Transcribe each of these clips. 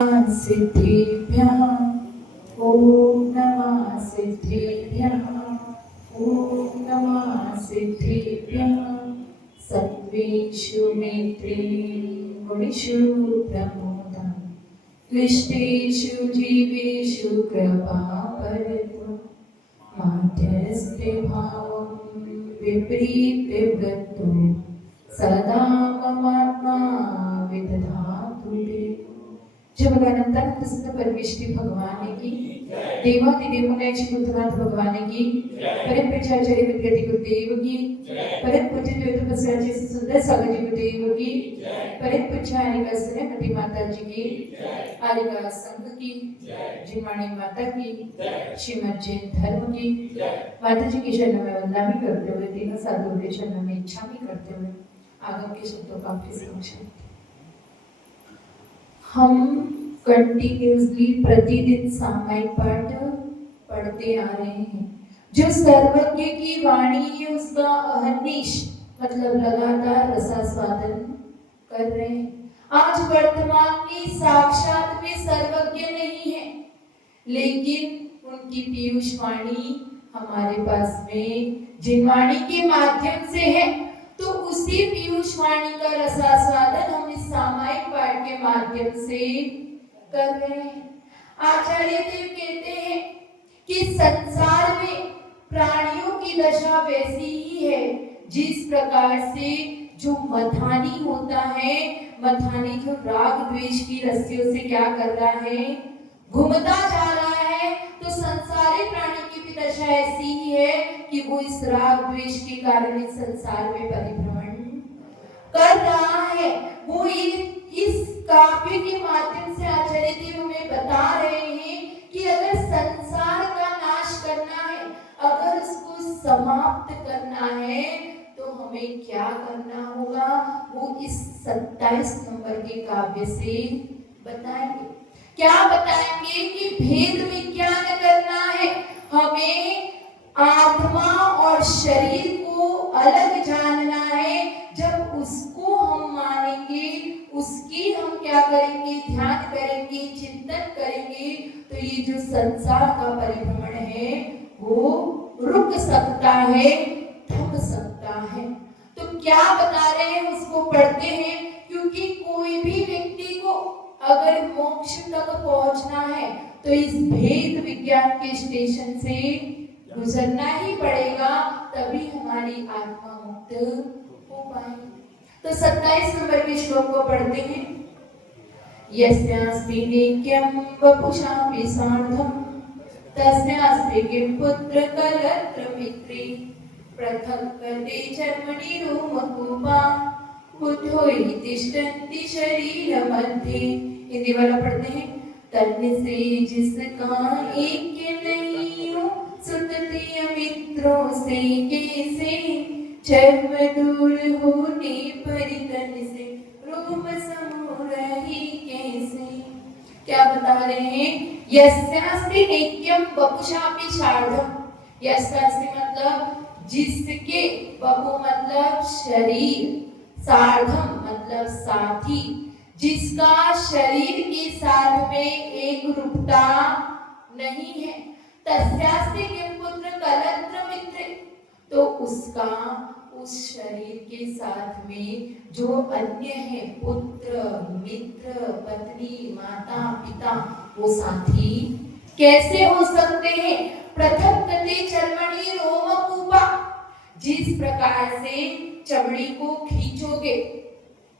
सिद्धेभ्यः ॐ नमः सिद्धेभ्यः ॐ नमः सिद्धेभ्यः सत्त्वेषु मेत्रे गुणेषु प्रमोदः क्लिष्टेषु जीवेषु कृपापरत्वं माध्यस्थे भावं विपरीतवृत्तो सदा ममात्मा विदधातु ते। जय भगवानंद प्रसिद्ध परमेश्वरी भगवान की देवादिदेव गुरुनाथ भगवान की परम पूज्याचार्य विद्यार्थी गुरुदेव की परम पूज्य ज्योतिपसाचार्य से सुंदर सागर जी गुरुदेव की परम पूज्य आर्यका सरस्वती माता जी की आर्यका संघ की जिमाणी माता की श्रीमद जैन धर्म की माता जी की शरण में वंदना भी करते हुए तीनों साधुओं के शरण में इच्छा भी करते हुए आगम के शब्दों का आपके समक्ष हम कंटिन्यूसली प्रतिदिन सामायिक पाठ पढ़ते आ रहे हैं। जो सर्वज्ञ की वाणी है उसका अहर्निश मतलब लगातार रसास्वादन कर रहे हैं। आज वर्तमान में साक्षात में सर्वज्ञ नहीं है, लेकिन उनकी पीयूष वाणी हमारे पास में जिनवाणी के माध्यम से है, तो उसी पीयूष वाणी का रसास्वादन हम इस सामायिक पाठ के माध्यम से कर रहे हैं। आचार्य देव कहते हैं कि संसार में प्राणियों की दशा वैसी ही है जिस प्रकार से जो मथानी होता है, मथानी जो राग द्वेष की रस्सियों से क्या कर रहा है, घूमता जा रहा है, तो संसारी प्राणी की भी दशा ऐसी ही है कि वो इस राग द्वेष के कारण इस संसार में परिभ्रमण कर रहा है। वो इस काव्य के माध्यम से आचार्य देव हमें बता रहे हैं कि अगर संसार का नाश करना है, अगर उसको समाप्त करना है, तो हमें क्या करना होगा, वो इस 27 नंबर के काव्य से बताएंगे। क्या बताएंगे कि भेद विज्ञान करना है, हमें आत्मा और शरीर को अलग जानना है। जब उसको हम मानेंगे, उसकी हम क्या करेंगे, ध्यान करेंगे, चिंतन करेंगे, तो ये जो संसार का परिभ्रमण है वो रुक सकता है, थम सकता है। तो क्या बता रहे हैं उसको पढ़ते हैं, क्योंकि कोई भी व्यक्ति को अगर मोक्ष तक पहुंचना है तो इस भेद विज्ञान के स्टेशन से गुजरना ही पड़ेगा, तभी हमारी आत्मा मुक्त हो पाएगी। तो 27 नंबर के श्लोक को पढ़ते हैं। यस्यास्ति नित्यं वपुषापि सार्धं तस्यास्ति किं पुत्र कलत्र मित्रे पृथक् कते जन्मनि रोमकूपा बुद्धो हि तिष्ठन्ति शरीर मध्ये। हिंदी वाला पढ़ते हैं। तन से जिसका एक नहीं हो सुनते मित्रों से कैसे, जन्म दूर होने पर तन से रोम समूह रही कैसे। क्या बता रहे हैं, यस्यास्ति नित्यं वपुषापि सार्धं। यस्यास्ति मतलब जिसके, वपु मतलब शरीर, सार्धम मतलब साथी, जिसका शरीर के साथ में एक रूपता नहीं है। तस्यास्ति किं पुत्र कलत्र मित्र, तो उसका उस शरीर के साथ में जो अन्य है, पुत्र, मित्र, पत्नी, माता, पिता, वो साथी कैसे हो सकते हैं। प्रथम कते चर्मणि रोमकूपा, जिस प्रकार से चमड़ी को खींचोगे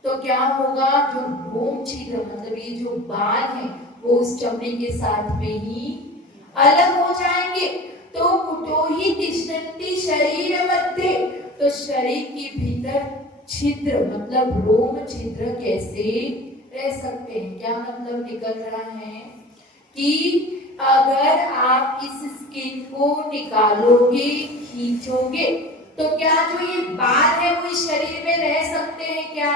तो क्या होगा, जो रोम छिद्र मतलब ये जो बाल है वो उस चमड़ी के साथ में ही अलग हो जाएंगे। तो कुतो ही तिष्ठन्ति शरीर मध्ये, तो शरीर के भीतर छिद्र मतलब रोम छिद्र कैसे रह सकते हैं। क्या मतलब निकल रहा है कि अगर आप इस स्किन को निकालोगे, खींचोगे, तो क्या जो ये बाल है वो इस शरीर में रह सकते हैं क्या,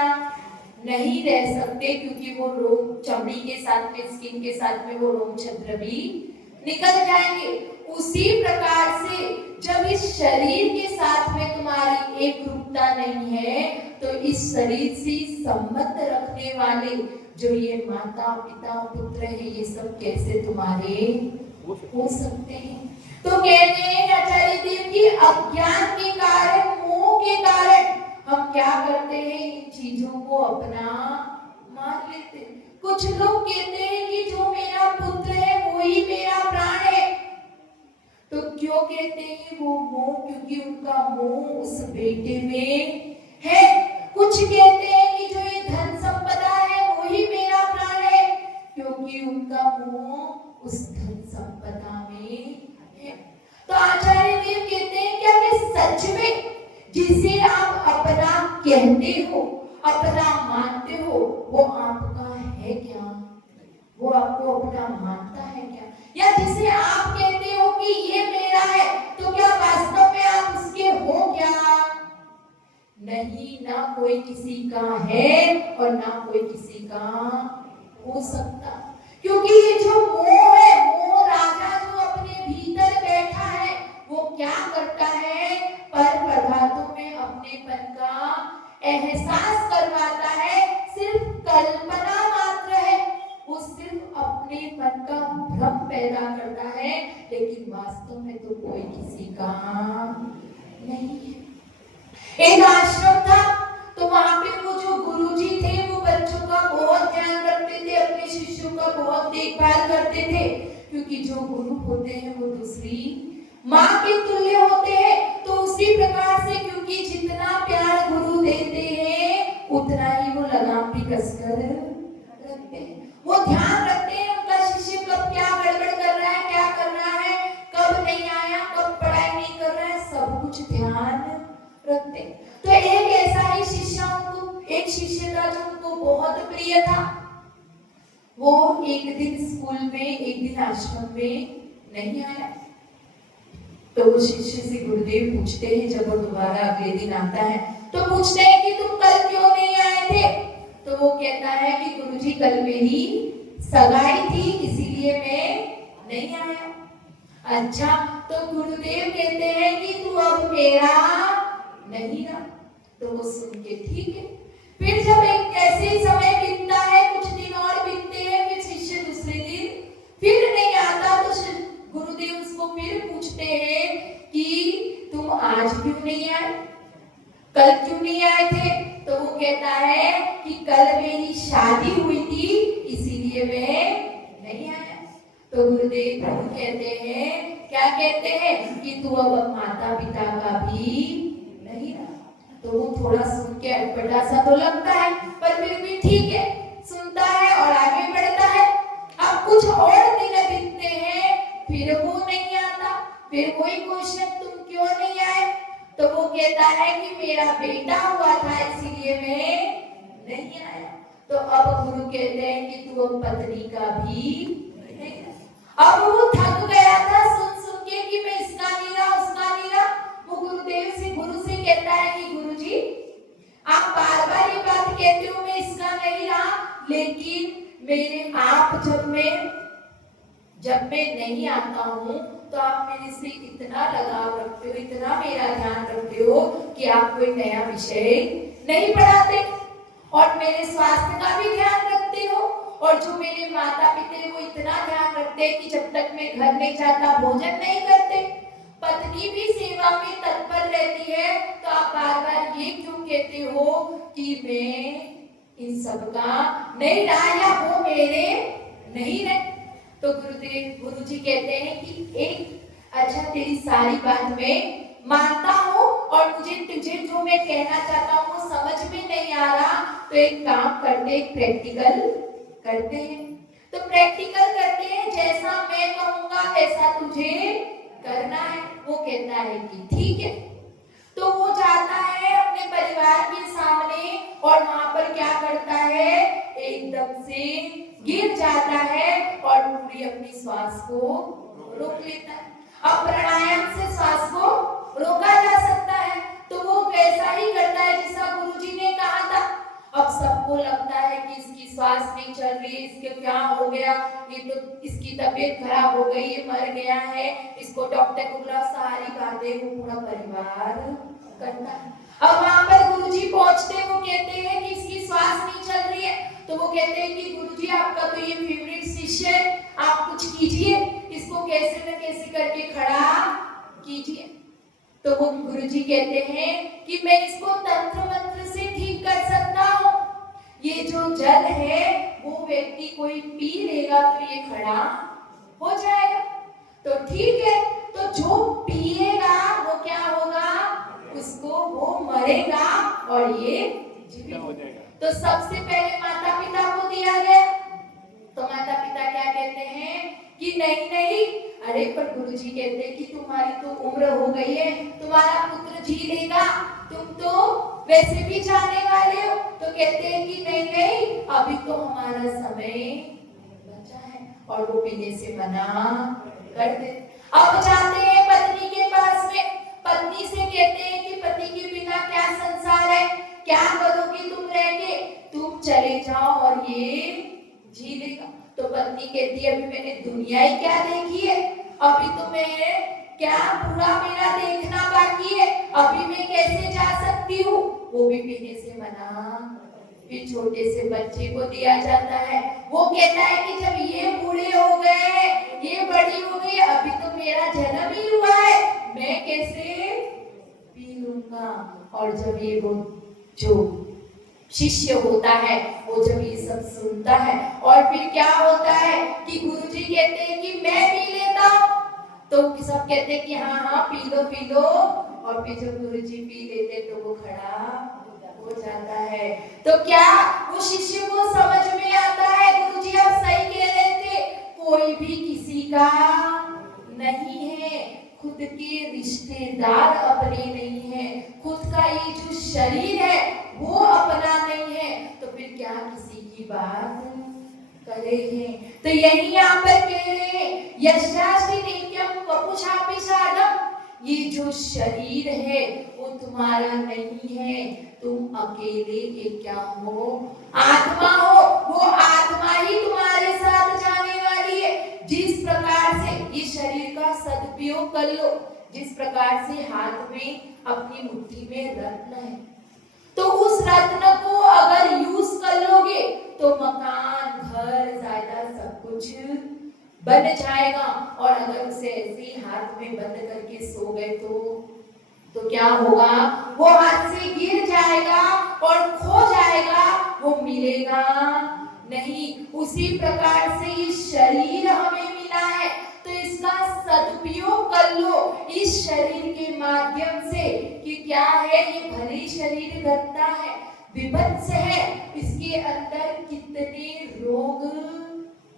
नहीं रह सकते, क्योंकि वो रोम चमड़ी के साथ में, स्किन के साथ में वो रोम छिद्र भी निकल जाएंगे। उसी प्रकार से जब इस शरीर के साथ में तुम्हारी एक रूपता नहीं है, तो इस शरीर से संबंध रखने वाले जो ये माता पिता पुत्र है ये सब कैसे तुम्हारे हो सकते हैं। तो कहते हैं आचार्य देव की अज्ञान के कारण, मोह के कारण हम क्या करते हैं, इन चीजों को अपना मान लेते हैं। कुछ लोग कहते हैं कि जो मेरा पुत्र है वही मेरा प्राण है। तो क्यों कहते हैं वो मोह, क्योंकि उनका मोह उस बेटे में है। कुछ कहते हैं कि जो ये धन संपदा है वही मेरा प्राण है, क्योंकि उनका मोह उस धन संपदा में है। तो आचार्य देव कहते हैं क्या कि सच में जिसे आप अपना कहते हो, अपना मानते हो, वो आपका है क्या? वो आपको अपना मानता है क्या? या जिसे आप कहते हो कि ये मेरा है, तो क्या वास्तव में आप उसके हो क्या? नहीं, ना कोई किसी का है और ना कोई किसी का हो सकता। क्योंकि ये जो मोह है, मोह राजा जो अपने भीतर बैठा है, वो क्या करता है, पर पदार्थों में अपनेपन का एहसास करवाता है। सिर्फ कल्पना मात्र है, वो सिर्फ अपनेपन का भ्रम पैदा करता है, लेकिन वास्तव में तो कोई किसी का नहीं है। एक आश्रम था, तो वहां पे वो जो गुरुजी थे वो बच्चों का बहुत ध्यान रखते थे, अपने शिष्यों का बहुत देखभाल करते थे, क्योंकि जो गुरु होते हैं वो दूसरी माँ के तुल्य होते हैं। तो उसी प्रकार से, क्योंकि जितना प्यार गुरु देते हैं उतना ही वो लगाम भी कसकर रखते हैं। वो ध्यान रखते हैं उनका शिष्य कब क्या गड़बड़ कर रहा है, क्या कर रहा है, कब नहीं आया, कब पढ़ाई नहीं कर रहा है, सब कुछ ध्यान रखते। तो एक ऐसा ही शिष्य उनको, एक शिष्य था जो उनको बहुत प्रिय था। वो एक दिन स्कूल में, एक दिन आश्रम में नहीं आया। तो वो शिष्य से गुरुदेव पूछते हैं, जब वो दोबारा अगले दिन आता है तो पूछते हैं कि तुम कल क्यों नहीं आए थे? तो वो कहता है कि गुरुजी कल मेरी सगाई थी, इसीलिए मैं नहीं आया। अच्छा, तो गुरुदेव कहते हैं कि तू अब मेरा नहीं रहा। तो वो सुन के ठीक है। फिर जब एक ऐसे समय बीतता है, कुछ दिन और बीतते हैं, फिर शिष्य दूसरे दिन फिर नहीं आता, तो गुरुदेव उसको फिर पूछते हैं कि तुम आज क्यों नहीं आए, कल क्यों नहीं आए थे? तो वो कहता है कि कल मेरी शादी हुई थी, इसीलिए मैं नहीं आया। तो गुरुदेव कहते हैं, क्या कहते हैं कि तू अब माता पिता का भी नहीं रहा। तो वो थोड़ा सुन के अटपटा सा तो लगता है, पर फिर भी ठीक है, सुनता है और आगे बढ़ता है। अब कुछ और दिन बीतते हैं, फिर वो नहीं आता, फिर वही क्वेश्चन, तुम क्यों नहीं आए? तो वो कहता है कि मेरा बेटा हुआ था, इसीलिए मैं नहीं आया। तो अब गुरु कहते हैं कि तू अब पत्नी का भी नहीं। अब वो थक गया था सुन सुन के कि मैं इसका नहीं रहा, उसका नहीं रहा। वो गुरुदेव से, गुरु से कहता है कि गुरुजी आप बार बार ये बात कहते हो मैं इसका नहीं रहा, लेकिन मेरे आप जब मैं नहीं आता हूँ तो आप मेरे से इतना लगाव रखते हो, इतना मेरा ध्यान रखते हो कि आप कोई नया विषय नहीं पढ़ाते और मेरे स्वास्थ्य का भी ध्यान रखते हो, और जो मेरे माता पिता वो इतना ध्यान रखते हैं कि जब तक मैं घर नहीं जाता भोजन नहीं करते। पत्नी भी सेवा में तत्पर रहती है, तो आप बार बार ये क्यों कहते हो कि मैं इन सब का नहीं रहा या वो मेरे नहीं रहे? तो गुरुजी कहते हैं कि एक अच्छा तेरी सारी बात मैं मानता हूँ और तुझे जो मैं कहना चाहता हूँ वो समझ में नहीं आ रहा, तो एक काम करते, एक प्रैक्टिकल करते हैं। तो प्रैक्टिकल करते हैं, जैसा मैं कहूँगा वैसा तुझे करना है। वो कहता है कि ठीक है। तो वो जाता है अपने परिवार के सामने और वहां पर क्या करता है, एकदम से गिर जाता है और पूरी अपनी श्वास को रोक लेता है। अब प्राणायाम से श्वास को रोका जा सकता है, तो वो वैसा ही करता है जैसा गुरुजी ने कहा था। अब सबको लगता है कि इसकी श्वास नहीं चल रही, इसके क्या हो गया, ये तो इसकी तबीयत खराब हो गई, ये मर गया है, इसको डॉक्टर को बुलाओ, सारी बातें वो पूरा परिवार करता है। अब वहां पर गुरुजी पहुंचते, वो कहते हैं कि इसकी श्वास नहीं चल रही है। तो वो कहते हैं कि गुरुजी आपका तो ये फेवरेट शिष्य है, आप कुछ कीजिए, इसको कैसे न कैसे करके खड़ा कीजिए। तो वो गुरुजी कहते हैं कि मैं इसको तंत्र मंत्र से ठीक कर सकता हूँ। ये जो जल है वो व्यक्ति कोई पी लेगा तो ये खड़ा हो जाएगा। तो ठीक है, तो जो पिएगा वो क्या होगा, उसको वो मरेगा और ये जीवित हो जाएगा। तो सबसे पहले माता पिता को दिया गया। तो माता पिता क्या कहते हैं कि नहीं नहीं, अरे पर गुरुजी कहते हैं कि तुम्हारी तो उम्र हो गई है, तुम्हारा पुत्र जी लेगा, तुम तो वैसे भी जाने वाले हो। तो कहते हैं कि नहीं नहीं, अभी तो हमारा समय बचा है, और वो पीने से मना कर दे। अब जाते हैं पत्नी के पास में, पत्नी से कहते हैं कि पति के बिना क्या संसार है, क्या करोगी तुम रह के, तुम चले जाओ और ये जी लेगा। तो पत्नी कहती है अभी मैंने दुनिया ही क्या देखी है, अभी तो मैं क्या पूरा मेरा देखना बाकी है, अभी मैं कैसे जा सकती हूँ। वो भी पीने से मना। फिर छोटे से बच्चे को दिया जाता है, वो कहता है कि जब ये बूढ़े हो गए, ये बड़ी हो गई, अभी तो मेरा जन्म ही हुआ है, मैं कैसे पी लूंगा। और जब ये वो जो शिष्य होता है वो जब ये सब सुनता है, और फिर क्या होता है कि गुरुजी कहते हैं कि मैं पी लेता हूँ, तो सब कहते हैं कि हाँ हाँ पी लो पी लो। और फिर जब गुरुजी पी लेते तो वो खड़ा हो जाता है। तो क्या वो शिष्य को समझ में आता है गुरुजी आप सही कह रहे थे, कोई भी किसी का नहीं है, खुद के रिश्तेदार अपने नहीं है, खुद का ये जो शरीर है वो अपना नहीं है, तो फिर क्या किसी की बात करे हैं। तो यही यहाँ पर कह रहे हैं यशास्ति नित्यम वपुषापिशादम, ये जो शरीर है वो तुम्हारा नहीं है, तुम अकेले के क्या हो, आत्मा हो, वो आत्मा ही तुम्हारे साथ जाने वाली है। जिस प्रकार से ये शरीर का सदुपयोग कर लो, जिस प्रकार से हाथ में अपनी मुट्ठी में रत्न है, तो उस रत्न को अगर यूज कर लोगे तो मकान घर जायदाद सब कुछ बन जाएगा, और अगर उसे ऐसे ही हाथ में बंद करके सो गए तो क्या होगा, वो हाथ से गिर जाएगा और खो जाएगा, वो मिलेगा नहीं। उसी प्रकार से ये शरीर हमें मिला है, तो इसका सदुपयोग कर लो इस शरीर के माध्यम से कि क्या है, ये भले शरीर गंदा है, विभत्स है, इसके अंदर कितने रोग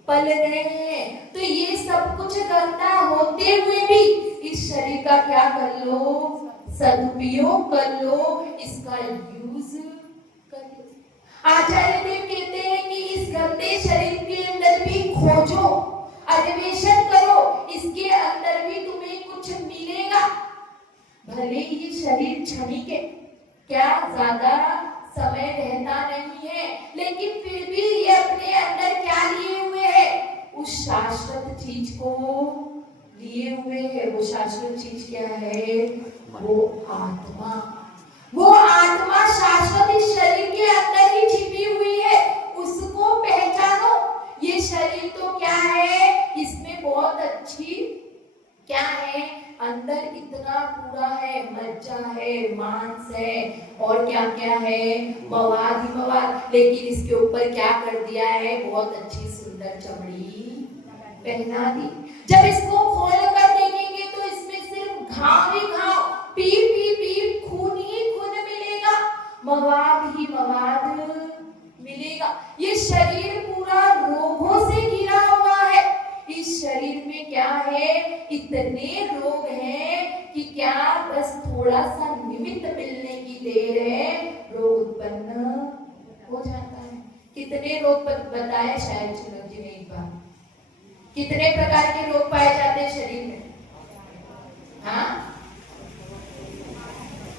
पल रहे हैं, तो ये सब कुछ गंदा होते हुए भी इस शरीर का क्या कर लो, सदुपयोग कर लो, इसका यूज कर लो। आचार्य देव कहते हैं कि इस गंदे शरीर के अंदर भी खोजो, अन्वेषण करो, इसके अंदर भी तुम्हें कुछ मिलेगा। भले ये शरीर क्षणिक है, क्या ज्यादा समय रहता नहीं है, लेकिन फिर भी ये अपने अंदर क्या लिए हुए है, उस शाश्वत चीज को लिए हुए है। वो शाश्वत चीज क्या है, वो आत्मा, वो आत्मा शाश्वत इस शरीर के अंदर ही छिपी हुई है, उसको पहचानो। ये शरीर तो क्या है, इसमें बहुत अच्छी क्या है, अंदर इतना पूरा है, मज्जा है, मांस है, और क्या क्या है, मवाद ही मवाद, लेकिन इसके ऊपर क्या कर दिया है, बहुत अच्छी सुंदर चमड़ी पहना दी। जब इसको खोल कर देखेंगे तो इसमें सिर्फ घाव ही घाव, पीप पीप पीप, खून ही खून मिलेगा, मवाद ही मवाद मिलेगा। ये शरीर पूरा रोगों से घिरा हुआ है, इस शरीर में क्या है, इतने रोग हैं कि क्या बस थोड़ा सा निमित्त मिलने की देर है, रोग उत्पन्न हो जाता है। कितने रोग बताए शायद चुनक जी ने एक बार, कितने प्रकार के रोग पाए जाते हैं शरीर में, हाँ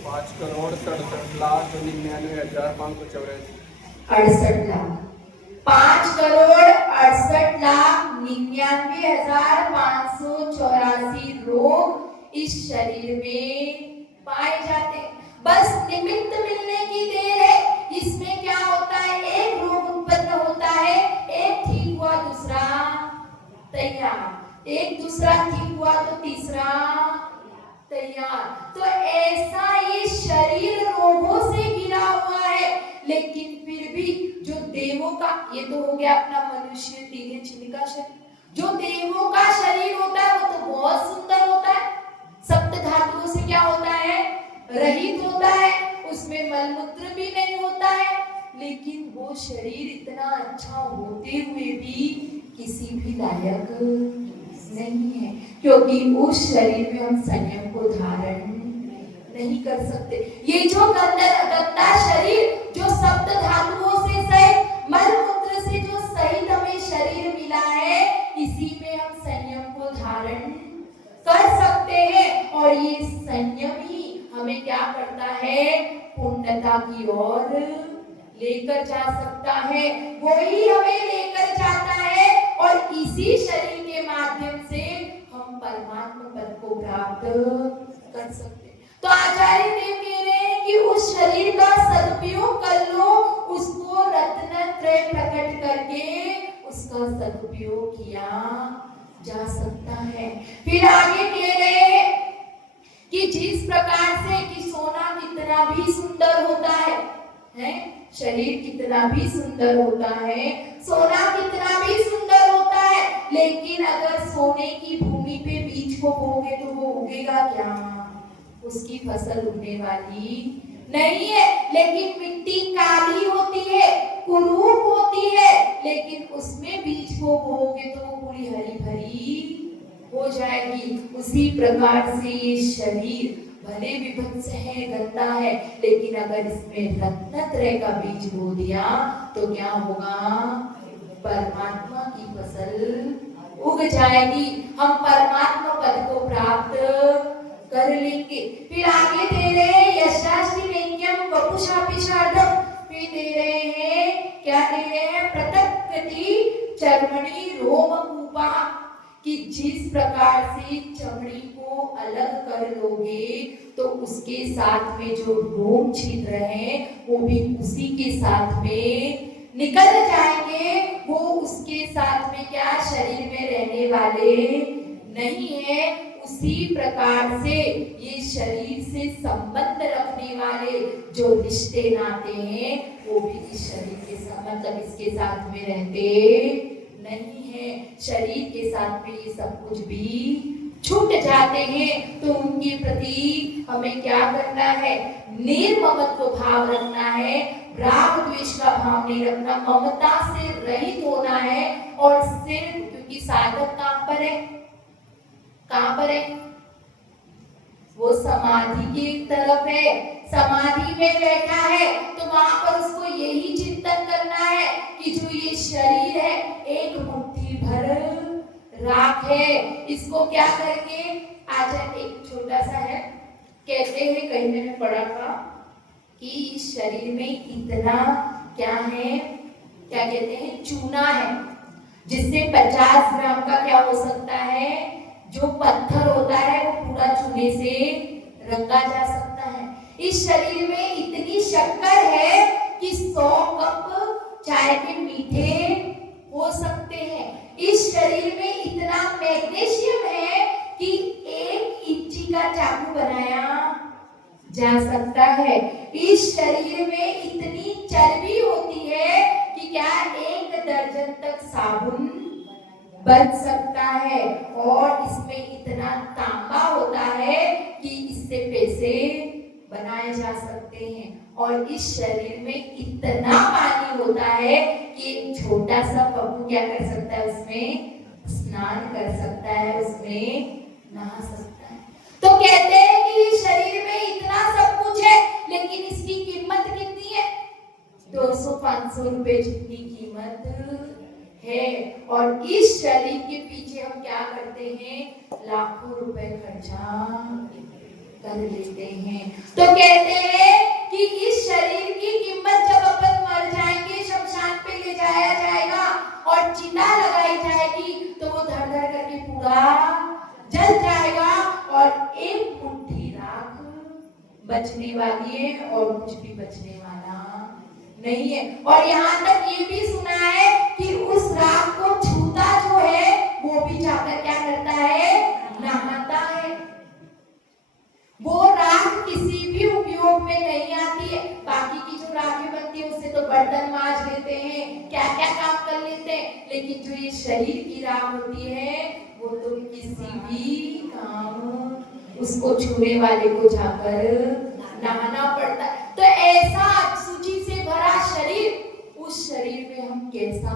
5,67,99,584 68 लाख 5,68,99,584 रोग इस शरीर में पाए जाते हैं। बस निमित्त मिलने की देर है, इसमें क्या होता है, एक रोग उत्पन्न तैयार, एक दूसरा ठीक हुआ तो तीसरा तैयार। तो ऐसा ये शरीर रोगों से घिरा हुआ है, लेकिन फिर भी जो देवों का, ये तो हो गया अपना मनुष्य तीन चिन्ह का शरीर, जो देवों का शरीर होता है वो तो बहुत सुंदर होता है, सप्त धातुओं से क्या होता है, रहित होता है, उसमें मलमूत्र भी नहीं होता है। लेकिन वो शरीर इतना अच्छा होते हुए भी किसी भी लायक नहीं है, क्योंकि उस शरीर में हम संयम को धारण नहीं कर सकते। ये जो गंदा शरीर जो सप्त धातुओं से सहित मलमूत्र से जो सहित हमें शरीर मिला है, इसी में हम संयम को धारण कर सकते हैं। और ये संयम ही हमें क्या करता है, पूर्णता की ओर लेकर जा सकता है, वही हमें लेकर जाता है। और इसी शरीर के माध्यम से हम परमात्मा पद को प्राप्त कर सकते हैं। तो आचार्य देव कह रहे हैं कि उस शरीर का सदुपयोग कर लो, उसको रत्नत्रय प्रकट करके उसका सदुपयोग किया जा सकता है। फिर आगे कह रहे हैं कि जिस प्रकार से कि सोना कितना भी सुंदर होता है, शरीर कितना भी सुंदर होता है, सोना कितना भी सुंदर होता है, लेकिन अगर सोने की भूमि पे बीज को बोगे तो वो उगेगा क्या, उसकी फसल उगने वाली नहीं है। लेकिन मिट्टी काली होती है, कुरूप होती है, लेकिन उसमें बीज को बोगे तो वो पूरी हरी भरी हो जाएगी। उसी प्रकार से ये शरीर भले विभत्स है, गंदा है, लेकिन अगर इसमें रत्नत्रय का बीज बो दिया तो क्या होगा, परमात्मा की फसल उग जाएगी, हम परमात्मा पद को प्राप्त कर लेंगे। फिर आगे दे रहे हैं यशास्तिमेक्यम वपुषापिषाढम, फिर दे रहे हैं, क्या दे रहे हैं, पृथक्कति चर्मणि रोमकूपा, कि जिस प्रकार से चमड़ी को अलग कर लोगे तो उसके साथ में जो रोम छिद्र हैं वो भी उसी के साथ में निकल जाएंगे, वो उसके साथ में क्या शरीर में रहने वाले नहीं है। उसी प्रकार से ये शरीर से संबंध रखने वाले जो रिश्ते नाते हैं वो भी इस शरीर के साथ, मतलब इसके साथ में रहते नहीं है। शरीर के साथ में ये सब कुछ भी छूट जाते हैं, तो उनके प्रति हमें क्या करना है, निर्ममत्व भाव रखना है, राग द्वेष का भाव नहीं रखना, ममता से रहित होना है। और सिर्फ, क्योंकि साधक कहाँ पर है, कहाँ पर है, वो समाधि की तरफ है, समाधि में बैठा है, तो वहां पर उसको यही चिंतन करना है कि जो ये शरीर है एक मुट्ठी भर राख है, इसको क्या करेंगे। आज एक छोटा सा है, कहते हैं, कहीं मैंने पढ़ा था कि इस शरीर में इतना क्या है, क्या कहते हैं, चूना है, जिससे 50 ग्राम का क्या हो सकता है, जो पत्थर होता है वो पूरा चूने से रंगा जा सकता है। इस शरीर में इतनी शक्कर है कि 100 कप चाय के मीठे हो सकते हैं। इस शरीर में इतना मैग्नीशियम है कि 1 इंची का चाकू बनाया जा सकता है। इस शरीर में इतनी चर्बी होती है कि क्या 1 दर्जन तक साबुन बन सकता है। और इसमें इतना तांबा होता है कि इससे पैसे बनाए जा सकते हैं। और इस शरीर में इतना पानी होता है कि एक छोटा सा पप्पू क्या कर सकता है, उसमें स्नान कर सकता है, उसमें नहा सकता है। तो कहते हैं कि इस शरीर में इतना सब कुछ है, लेकिन इसकी कीमत कितनी है, 200-500 रुपए जितनी कीमत है। और इस शरीर के पीछे हम क्या करते हैं, लाखों रुपए खर्चा कर लेते हैं। तो कहते हैं कि इस शरीर की कीमत जब अपन मर जाएंगे, शमशान पे ले जाया जाएगा और चिता लगाई जाएगी, तो वो धड़ धड़ करके पूरा जल जाएगा और एक मुट्ठी राख बचने वाली है और कुछ भी बचने वाला नहीं है। और यहाँ तक ये भी सुना है कि उस राख को छूता जो है वो भी शरीर की राह होती है वो तो किसी भी काम उसको छूने वाले को जाकर नहाना पड़ता है। तो ऐसा सूची से भरा शरीर, उस शरीर में हम कैसा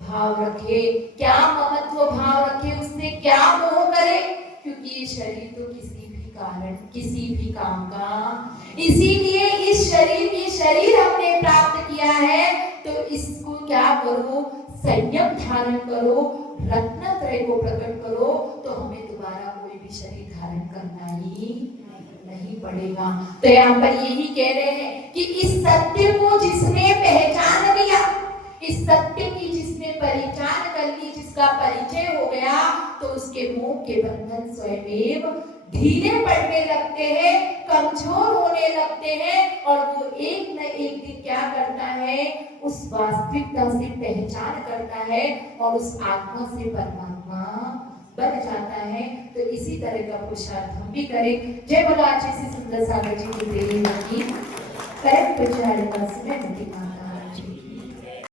भाव रखे, क्या ममत्व भाव रखे, उससे क्या मोह करे, क्योंकि ये शरीर तो किसी भी कारण किसी भी काम का, इसीलिए इस शरीर ये शरीर हमने प्राप्त किया है तो इसको क्या करो, संयम धारण करो, रत्नत्रय को प्रकट करो, तो हमें दोबारा कोई भी शरीर धारण करना ही नहीं पड़ेगा। तो यहाँ पर यही कह रहे हैं कि इस सत्य को जिसने पहचान लिया, इस सत्य की जिसने पहचान कर ली, जिसका परिचय हो गया, तो उसके मोह के बंधन स्वयं ढीले पड़ने लगते हैं, कमजोर होने लगते हैं, और वो एक न एक दिन क्या करता है, उस वास्तविकता से पहचान करता है और उस आत्मा से परमात्मा बन जाता है। तो इसी तरह का पुरुषार्थ हम भी करें। जय बोलो आचार्य श्री सुंदर सागर जी की देवी की करेक्ट विचार